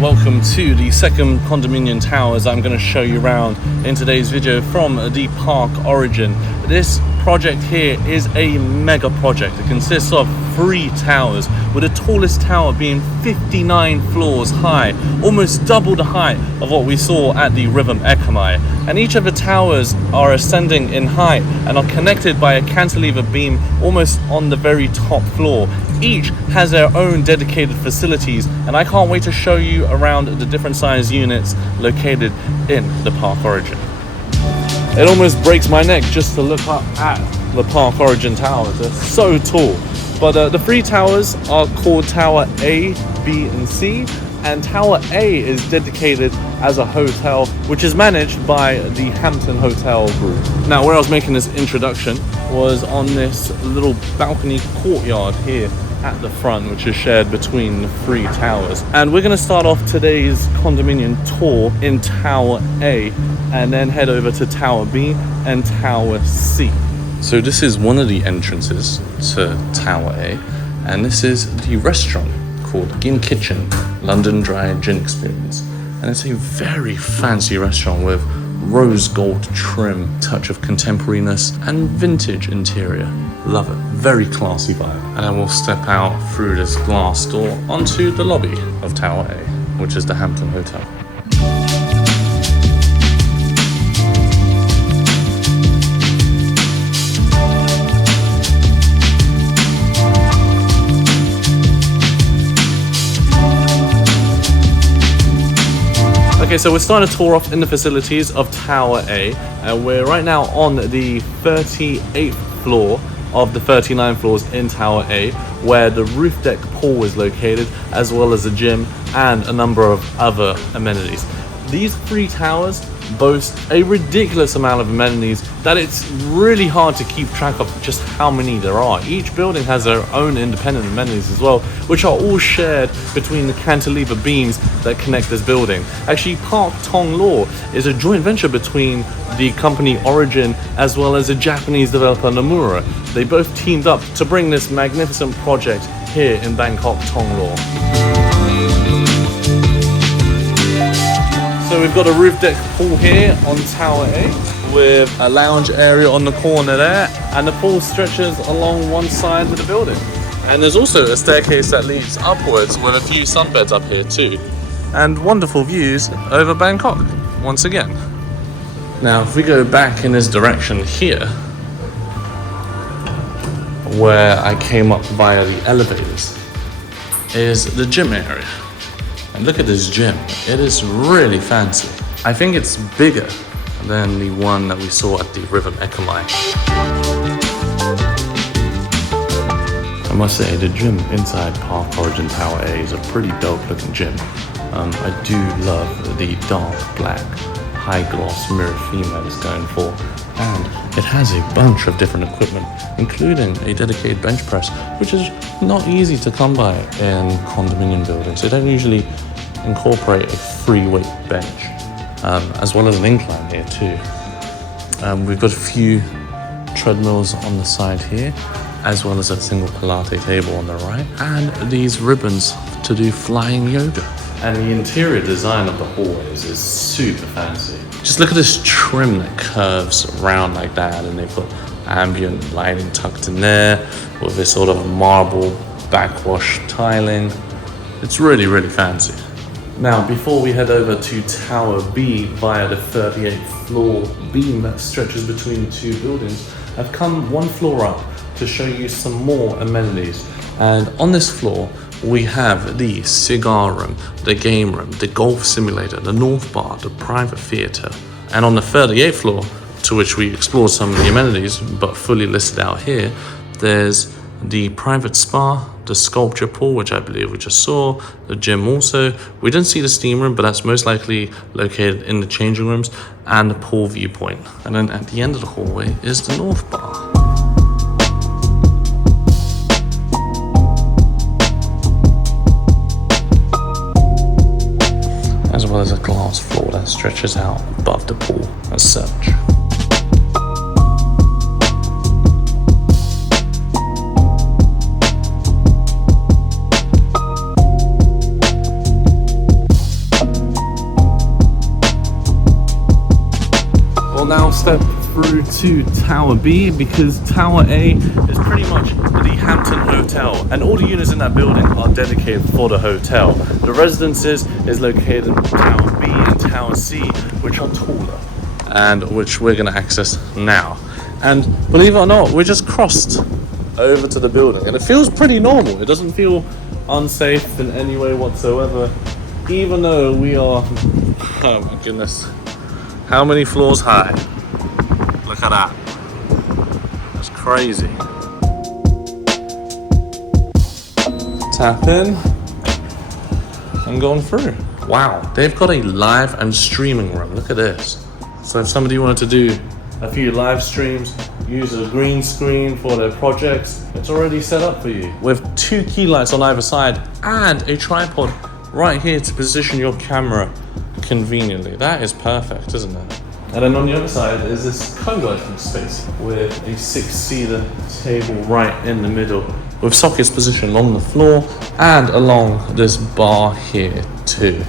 welcome to the second condominium towers I'm going to show you around in today's video from the Park Origin. This project here is a mega project. It consists of 3 towers, with the tallest tower being 59 floors high, almost double the height of what we saw at the River Ekamai. And each of the towers are ascending in height and are connected by a cantilever beam almost on the very top floor. Each has their own dedicated facilities, and I can't wait to show you around the different size units located in the Park Origin. It almost breaks my neck just to look up at the Park Origin towers. They're so tall. But the 3 towers are called Tower A, B and C, and Tower A is dedicated as a hotel which is managed by the Hampton Hotel Group. Now, where I was making this introduction was on this little balcony courtyard here at the front, which is shared between the 3 towers. And we're going to start off today's condominium tour in Tower A and then head over to Tower B and Tower C. So this is one of the entrances to Tower A, and this is the restaurant called Gin Kitchen London Dry Gin Experience. And it's a very fancy restaurant with rose gold trim, touch of contemporariness and vintage interior. Love it, very classy vibe. And then we'll step out through this glass door onto the lobby of Tower A, which is the Hampton Hotel. Okay, so we're starting to tour off in the facilities of Tower A, and we're right now on the 38th floor of the 39 floors in Tower A, where the roof deck pool is located, as well as a gym and a number of other amenities. These 3 towers boast a ridiculous amount of amenities that it's really hard to keep track of just how many there are. Each building has their own independent amenities as well, which are all shared between the cantilever beams that connect this building. Actually, Park Tong Law is a joint venture between the company Origin as well as a Japanese developer Nomura. They both teamed up to bring this magnificent project here in Bangkok, Tong Law. So we've got a roof deck pool here on Tower A with a lounge area on the corner there, and the pool stretches along one side of the building. And there's also a staircase that leads upwards with a few sunbeds up here too. And wonderful views over Bangkok once again. Now if we go back in this direction here, where I came up via the elevators, is the gym area. And look at this gym, it is really fancy. I think it's bigger than the one that we saw at the River Ekamai. I must say, the gym inside Park Origin Tower A is a pretty dope looking gym. I do love the dark black, high gloss mirror theme that it's going for. And it has a bunch of different equipment, including a dedicated bench press, which is not easy to come by in condominium buildings. They don't usually incorporate a free weight bench, as well as an incline here too. We've got a few treadmills on the side here, as well as a single Pilates table on the right, and these ribbons to do flying yoga. And the interior design of the hallways is super fancy. Just look at this trim that curves around like that, and they've got ambient lighting tucked in there with this sort of marble backwash tiling. It's really, really fancy. Now, before we head over to Tower B via the 38th floor beam that stretches between the 2 buildings, I've come 1 floor up to show you some more amenities. And on this floor, we have the cigar room, the game room, the golf simulator, the North Bar, the private theatre. And on the 38th floor, to which we explored some of the amenities, but fully listed out here, there's the private spa, the sculpture pool, which I believe we just saw, the gym also. We didn't see the steam room, but that's most likely located in the changing rooms, and the pool viewpoint. And then at the end of the hallway is the North Bar. As well as a glass floor that stretches out above the pool as such. will now step through to Tower B, because Tower A is pretty much the Hampton Hotel, and all the units in that building are dedicated for the hotel. The residences is located in Tower B and Tower C, which are taller, and which we're going to access now. And believe it or not, we just crossed over to the building, and it feels pretty normal. It doesn't feel unsafe in any way whatsoever, even though we are, oh my goodness, how many floors high? Look at that. That's crazy. Tap in and going through. Wow, they've got a live and streaming room. Look at this. So if somebody wanted to do a few live streams, use a green screen for their projects, it's already set up for you. With 2 key lights on either side and a tripod right here to position your camera conveniently. That is perfect, isn't it? And then on the other side is this co-working space with a 6-seater table right in the middle, with sockets positioned on the floor and along this bar here too.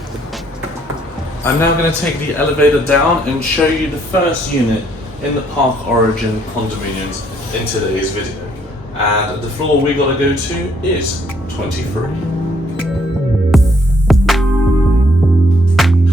I'm now going to take the elevator down and show you the first unit in the Park Origin condominiums in today's video. And the floor we got to go to is 23.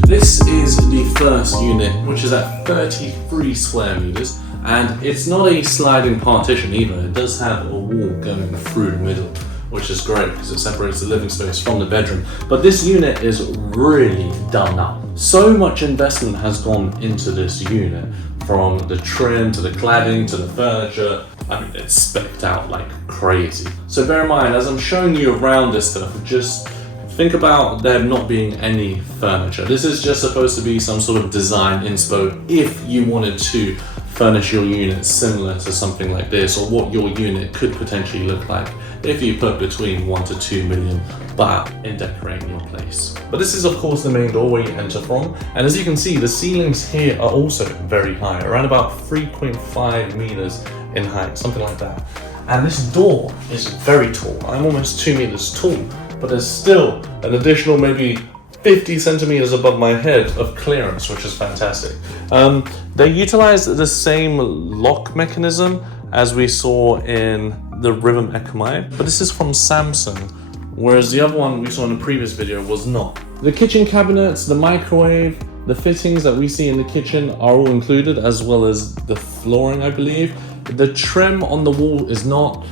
This is the first unit, which is at 33 square meters, and it's not a sliding partition either. It does have a wall going through the middle, which is great because it separates the living space from the bedroom. But this unit is really done up. So much investment has gone into this unit, from the trim to the cladding to the furniture. I mean, it's specced out like crazy. So bear in mind, as I'm showing you around this stuff, just think about there not being any furniture. This is just supposed to be some sort of design inspo if you wanted to furnish your unit similar to something like this, or what your unit could potentially look like if you put between 1 to 2 million baht in decorating your place. But this is of course the main doorway you enter from, and as you can see, the ceilings here are also very high, around about 3.5 meters in height, something like that. And this door is very tall. I'm almost 2 meters tall, but there's still an additional maybe 50 centimeters above my head of clearance, which is fantastic. They utilized the same lock mechanism as we saw in the Rhythm Ekamai, but this is from Samsung, whereas the other one we saw in the previous video was not. The kitchen cabinets, the microwave, the fittings that we see in the kitchen are all included, as well as the flooring, I believe. The trim on the wall is not.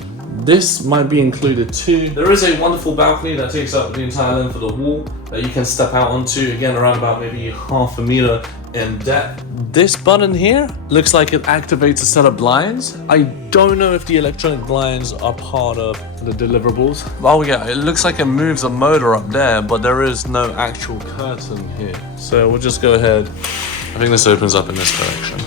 This might be included too. There is a wonderful balcony that takes up the entire length of the wall that you can step out onto, again around about maybe half a meter in depth. This button here looks like it activates a set of blinds. I don't know if the electronic blinds are part of the deliverables. Oh yeah, it looks like it moves a motor up there, but there is no actual curtain here. So we'll just go ahead. I think this opens up in this direction.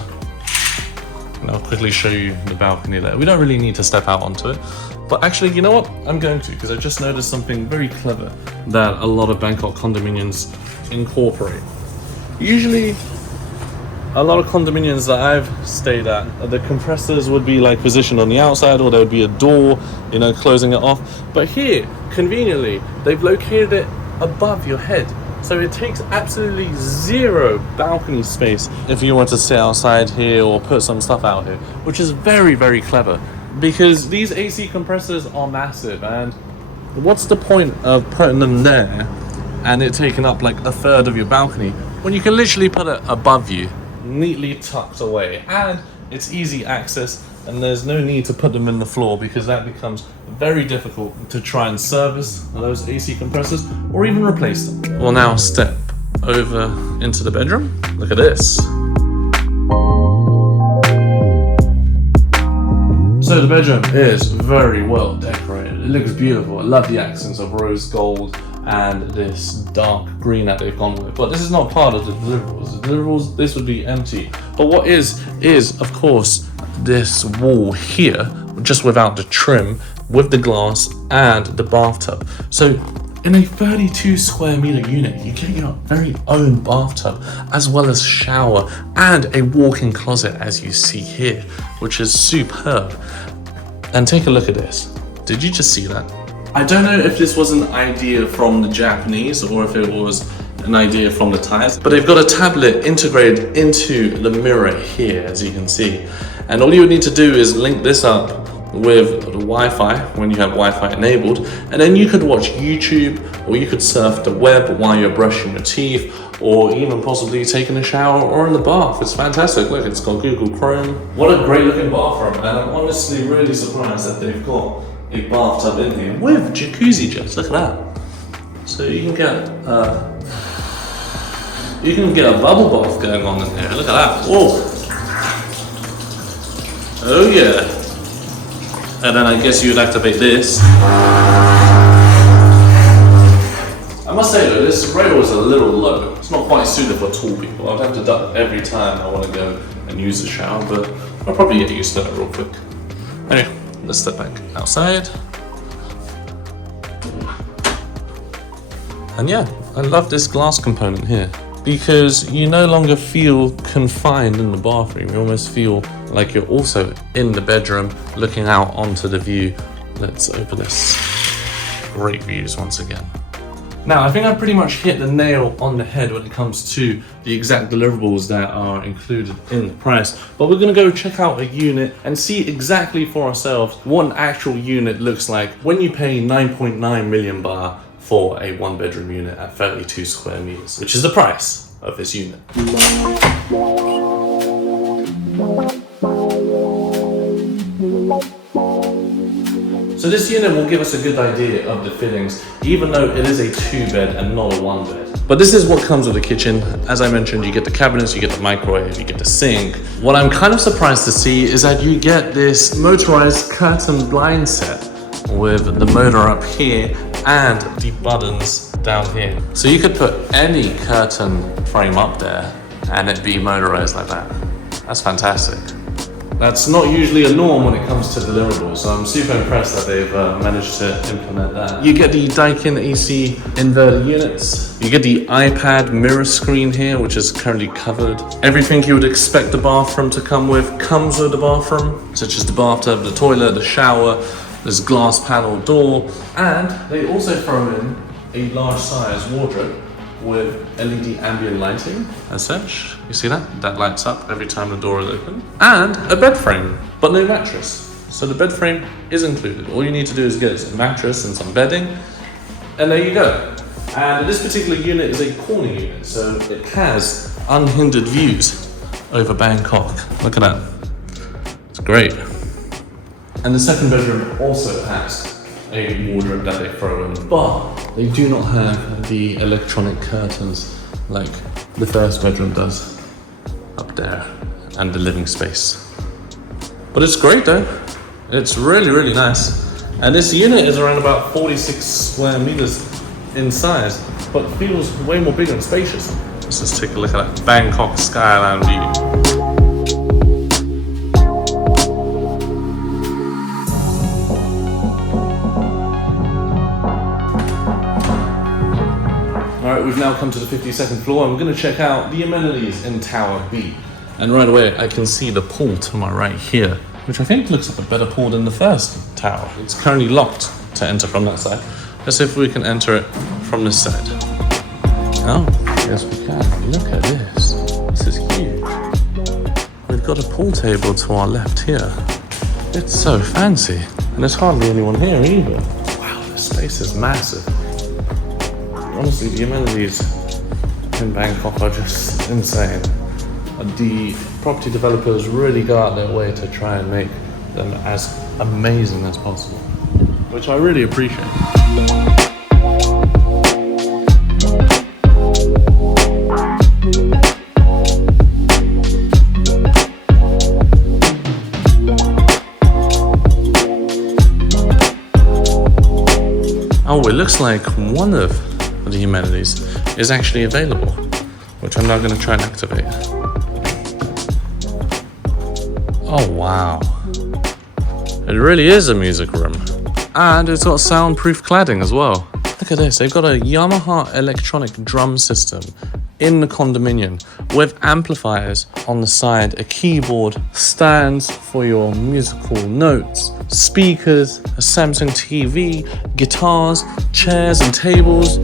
And I'll quickly show you the balcony there. We don't really need to step out onto it, but actually, you know what? I'm going to, because I just noticed something very clever that a lot of Bangkok condominiums incorporate. Usually, a lot of condominiums that I've stayed at, the compressors would be like positioned on the outside, or there would be a door, you know, closing it off. But here, conveniently, they've located it above your head. So it takes absolutely zero balcony space if you want to sit outside here or put some stuff out here, which is very, very clever, because these AC compressors are massive, and what's the point of putting them there and it taking up like a third of your balcony when you can literally put it above you, neatly tucked away, and it's easy access, and there's no need to put them in the floor, because that becomes very difficult to try and service those AC compressors or even replace them. We'll now step over into the bedroom. Look at this. So the bedroom is very well decorated. It looks beautiful. I love the accents of rose gold and this dark green that they've gone with. But this is not part of the deliverables. The deliverables, this would be empty. But what is of course this wall here, just without the trim, with the glass and the bathtub. So in a 32 square meter unit, you get your very own bathtub, as well as shower and a walk-in closet, as you see here, which is superb. And take a look at this. Did you just see that? I don't know if this was an idea from the Japanese or if it was an idea from the tires. But they've got a tablet integrated into the mirror here, as you can see. And all you would need to do is link this up with the Wi-Fi when you have Wi-Fi enabled, and then you could watch YouTube, or you could surf the web while you're brushing your teeth, or even possibly taking a shower or in the bath. It's fantastic. Look, it's got Google Chrome. What a great looking bathroom, and I'm honestly really surprised that they've got a bathtub in here with jacuzzi jets. Look at that. So you can get a bubble bath going on in here. Look at that. Whoa. Oh yeah. And then I guess you'd activate this. I must say though, this rail is a little low. It's not quite suited for tall people. I'd have to duck every time I want to go and use the shower, but I'll probably get used to that real quick. Anyway, let's step back outside. And yeah, I love this glass component here, because you no longer feel confined in the bathroom. You almost feel like you're also in the bedroom looking out onto the view. Let's open this. Great views once again. Now, I think I've pretty much hit the nail on the head when it comes to the exact deliverables that are included in the price. But we're gonna go check out a unit and see exactly for ourselves what an actual unit looks like when you pay 9.9 million baht for a 1-bedroom unit at 32 square meters, which is the price of this unit. So this unit will give us a good idea of the fittings, even though it is a 2-bed and not a 1-bed. But this is what comes with the kitchen. As I mentioned, you get the cabinets, you get the microwave, you get the sink. What I'm kind of surprised to see is that you get this motorized curtain blind set with the motor up here and the buttons down here. So you could put any curtain frame up there and it'd be motorized like that. That's fantastic. That's not usually a norm when it comes to deliverables, so I'm super impressed that they've managed to implement that. You get the Daikin AC inverter units. You get the iPad mirror screen here, which is currently covered. Everything you would expect the bathroom to come with comes with the bathroom, such as the bathtub, the toilet, the shower. There's a glass panel door, and they also throw in a large size wardrobe with LED ambient lighting as such. You see that? That lights up every time the door is open. And a bed frame, but no mattress. So the bed frame is included. All you need to do is get a mattress and some bedding, and there you go. And this particular unit is a corner unit, so it has unhindered views over Bangkok. Look at that. It's great. And the second bedroom also has a wardrobe that they throw in, but they do not have the electronic curtains like the first bedroom does up there, and the living space. But it's great though. It's really, really nice. And this unit is around about 46 square meters in size, but feels way more big and spacious. Let's just take a look at that Bangkok skyline view. Alright, we've now come to the 52nd floor and we're going to check out the amenities in Tower B. And right away I can see the pool to my right here, which I think looks like a better pool than the first tower. It's currently locked to enter from that side. Let's see if we can enter it from this side. Oh, yes we can. Look at this. This is huge. We've got a pool table to our left here. It's so fancy. And there's hardly anyone here either. Wow, this space is massive. Honestly, the amenities in Bangkok are just insane. The property developers really go out their way to try and make them as amazing as possible, which I really appreciate. Oh, it looks like one of the amenities is actually available, which I'm now going to try and activate. Oh wow, it really is a music room, and it's got soundproof cladding as well. Look at this, they've got a Yamaha electronic drum system in the condominium with amplifiers on the side, a keyboard, stands for your musical notes, speakers, a Samsung TV, guitars, chairs and tables.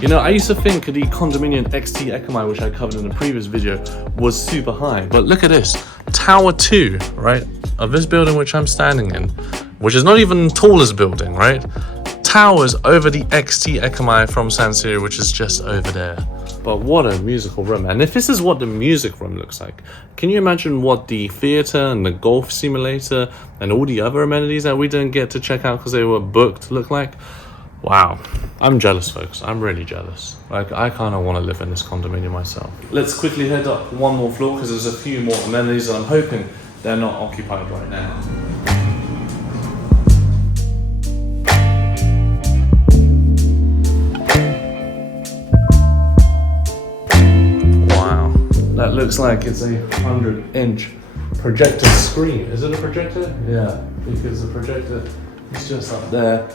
You know, I used to think the condominium XT Ecomi, which I covered in the previous video, was super high. But look at this, Tower 2, right, of this building which I'm standing in, which is not even the tallest building, right, towers over the XT Ecomi from San Siro, which is just over there. But what a musical room. And if this is what the music room looks like, can you imagine what the theater and the golf simulator and all the other amenities that we didn't get to check out because they were booked look like? Wow, I'm jealous, folks. I'm really jealous. Like, I kind of want to live in this condominium myself. Let's quickly head up one more floor because there's a few more amenities and I'm hoping they're not occupied right now. Wow, that looks like it's a 100-inch projector screen. Is it a projector? Yeah, because the projector is just up there.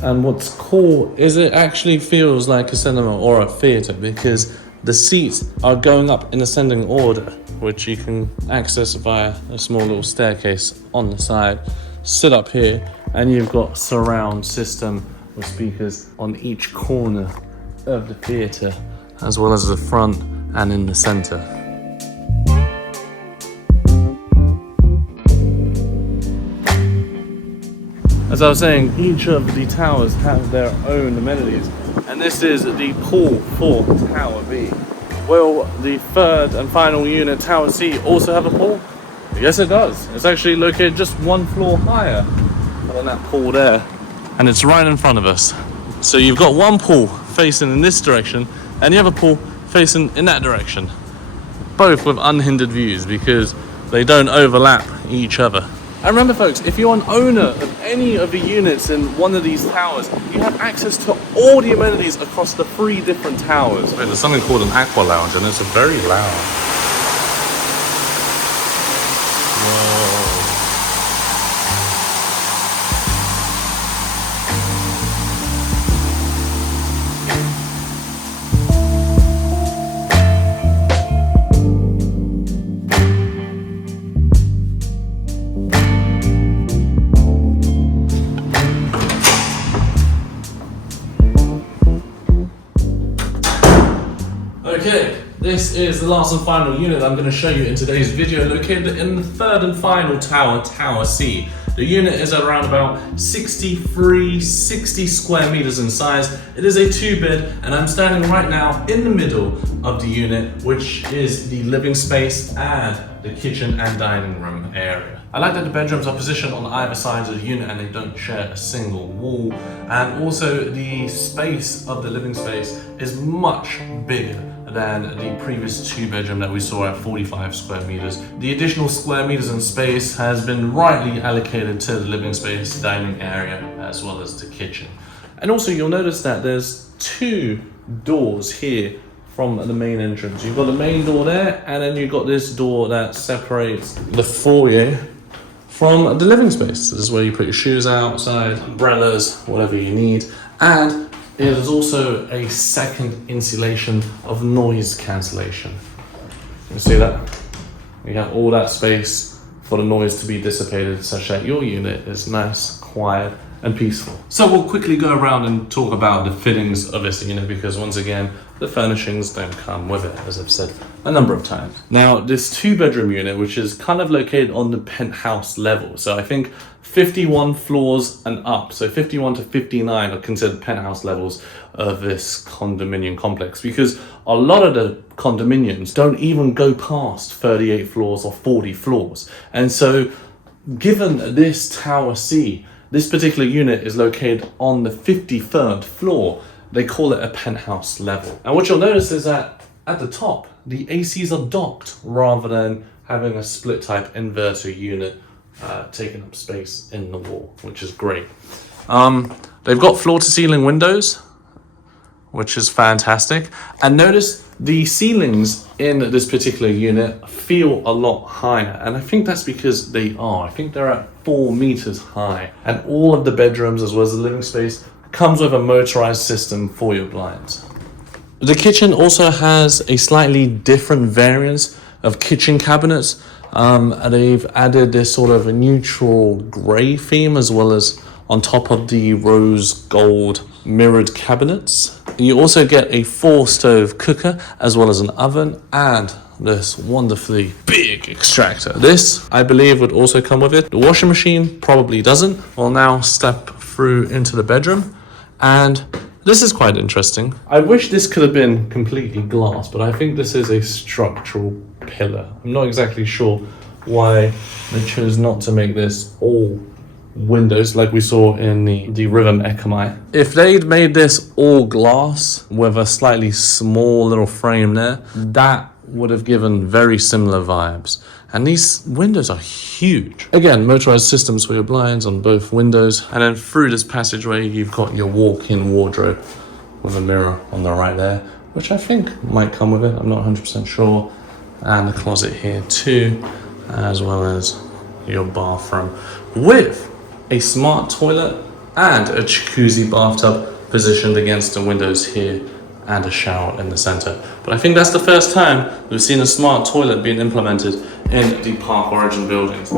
And what's cool is it actually feels like a cinema or a theater because the seats are going up in ascending order, which you can access via a small little staircase on the side. Sit up here and you've got surround system with speakers on each corner of the theater, as well as the front and in the center. As I was saying, each of the towers have their own amenities, and this is the pool for Tower B. Will the third and final unit, Tower C, also have a pool? Yes, it does. It's actually located just one floor higher than that pool there, and it's right in front of us. So you've got one pool facing in this direction, and the other pool facing in that direction. Both with unhindered views because they don't overlap each other. And remember, folks, if you're an owner of any of the units in one of these towers, you have access to all the amenities across the 3 different towers. Wait, there's something called an aqua lounge, and it's very loud. Whoa. Okay, this is the last and final unit I'm going to show you in today's video, located in the third and final tower, Tower C. The unit is around about 60 square meters in size. It is a 2-bed, and I'm standing right now in the middle of the unit, which is the living space and the kitchen and dining room area. I like that the bedrooms are positioned on either sides of the unit and they don't share a single wall. And also the space of the living space is much bigger than the previous 2-bedroom that we saw at 45 square meters. The additional square meters in space has been rightly allocated to the living space, dining area, as well as the kitchen. And also you'll notice that there's 2 doors here from the main entrance. You've got the main door there, and then you've got this door that separates the foyer from the living space. This is where you put your shoes outside, umbrellas, whatever you need. And it is also a second insulation of noise cancellation. You see that? You have all that space for the noise to be dissipated such that your unit is nice, quiet, and peaceful. So we'll quickly go around and talk about the fittings of this unit because once again, the furnishings don't come with it, as I've said a number of times. Now, this 2-bedroom unit, which is kind of located on the penthouse level. So I think 51 floors and up, so 51 to 59 are considered penthouse levels of this condominium complex, because a lot of the condominiums don't even go past 38 floors or 40 floors. And so given this Tower C, this particular unit is located on the 53rd floor. They call it a penthouse level. And what you'll notice is that at the top, the ACs are docked rather than having a split type inverter unit taking up space in the wall, which is great. They've got floor to ceiling windows, which is fantastic. And notice the ceilings in this particular unit feel a lot higher. And I think that's because they are. I think they're at 4 meters high. And all of the bedrooms, as well as the living space, comes with a motorized system for your blinds. The kitchen also has a slightly different variance of kitchen cabinets. They've added this sort of a neutral gray theme, as well as on top of the rose gold mirrored cabinets. You also get a 4-stove cooker as well as an oven and this wonderfully big extractor. This, I believe, would also come with it. The washing machine probably doesn't. We'll now step through into the bedroom, and this is quite interesting. I wish this could have been completely glass, but I think this is a structural pillar. I'm not exactly sure why they chose not to make this all windows like we saw in the Rhythm Ecomi. If they'd made this all glass with a slightly small little frame there, that would have given very similar vibes. And these windows are huge. Again, motorized systems for your blinds on both windows. And then through this passageway, you've got your walk-in wardrobe with a mirror on the right there, which I think might come with it. I'm not 100% sure. And the closet here too, as well as your bathroom with a smart toilet and a jacuzzi bathtub positioned against the windows here, and a shower in the center. But I think that's the first time we've seen a smart toilet being implemented in the Park Origin buildings.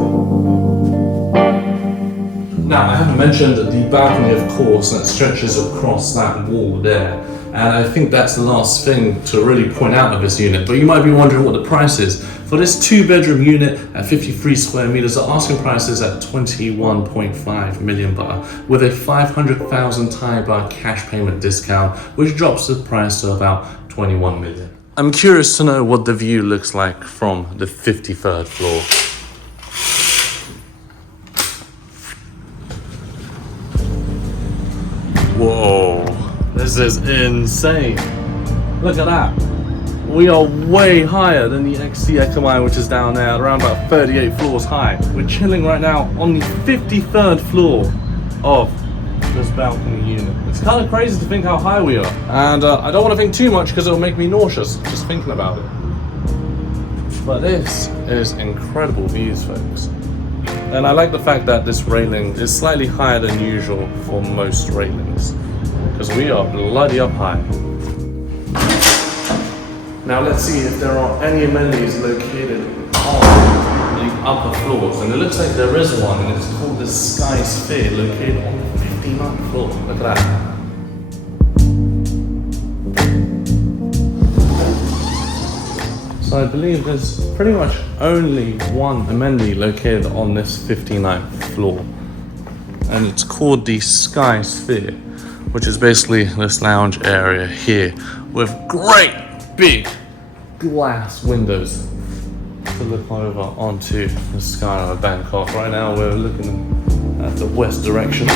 Now, I haven't mentioned the balcony, of course, that stretches across that wall there. And I think that's the last thing to really point out of this unit. But you might be wondering what the price is. For this 2-bedroom unit at 53 square meters, the asking price is at 21.5 million baht, with a 500,000 Thai baht cash payment discount, which drops the price to about 21 million. I'm curious to know what the view looks like from the 53rd floor. Whoa, this is insane. Look at that. We are way higher than the XC Ecomi, which is down there, around about 38 floors high. We're chilling right now on the 53rd floor of this balcony unit. It's kind of crazy to think how high we are. And I don't want to think too much because it'll make me nauseous just thinking about it. But this is incredible views, folks. And I like the fact that this railing is slightly higher than usual for most railings, because we are bloody up high. Now let's see if there are any amenities located on the upper floors. And it looks like there is one, and it's called the Sky Sphere, located on the 59th floor. Look at that. So I believe there's pretty much only one amenity located on this 59th floor. And it's called the Sky Sphere, which is basically this lounge area here with great big glass windows to look over onto the sky of Bangkok. Right now we're looking at the west direction.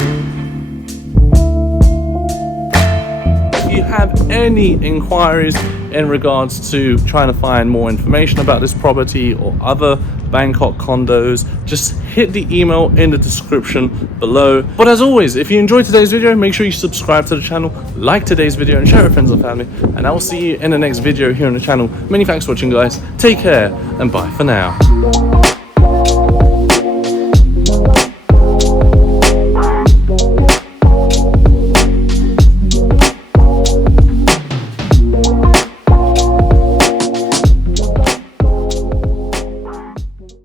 If you have any inquiries in regards to trying to find more information about this property or other Bangkok condos, just hit the email in the description below. But as always, if you enjoyed today's video, make sure you subscribe to the channel, like today's video, and share it with friends and family. And I will see you in the next video here on the channel. Many thanks for watching, guys. Take care, and bye for now.